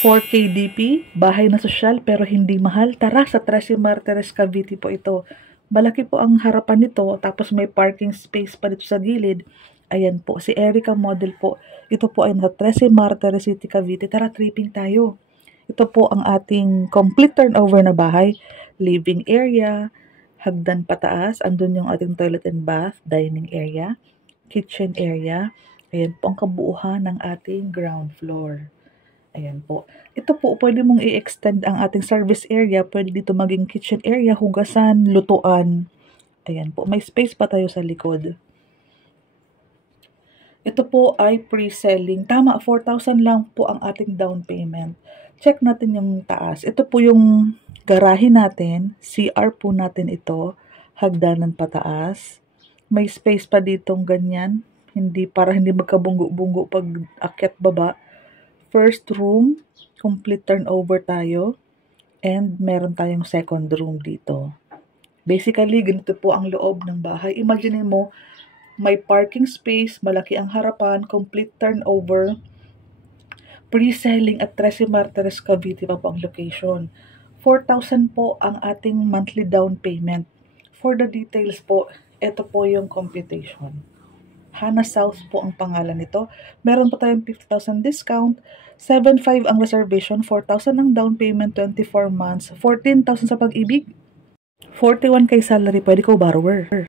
4KDP, bahay na sosyal pero hindi mahal. Tara, sa 13 Martires, Cavite po ito. Malaki po ang harapan nito, tapos may parking space pa dito sa gilid. Ayan po, si Erica Model po. Ito po ay nasa 13 Martires City, Cavite. Tara, tripping tayo. Ito po ang ating complete turnover na bahay. Living area, hagdan pataas, andun yung ating toilet and bath, dining area, kitchen area. Ayan po ang kabuuhan ng ating ground floor. Ayan po. Ito po, pwede mong i-extend ang ating service area. Pwede dito maging kitchen area, hugasan, lutuan. Ayan po. May space pa tayo sa likod. Ito po ay pre-selling. Tama, 4,000 lang po ang ating down payment. Check natin yung taas. Ito po yung garahe natin. CR po natin ito. Hagdanan pataas. May space pa ditong ganyan. Para hindi magkabunggo-bunggo pag akyat baba. First room, complete turnover tayo. And meron tayong second room dito. Basically, ganito po ang loob ng bahay. Imagine mo, may parking space, malaki ang harapan, complete turnover, pre-selling at 13 Martires, Cavite pa po ang location. 4,000 po ang ating monthly down payment. For the details po, ito po yung computation. Hana South po ang pangalan nito. Meron po tayong 50,000 discount, 7,500 ang reservation, 4,000 ang down payment, 24 months, 14,000 sa pag-ibig, 41 kay salary, pwede ko borrower.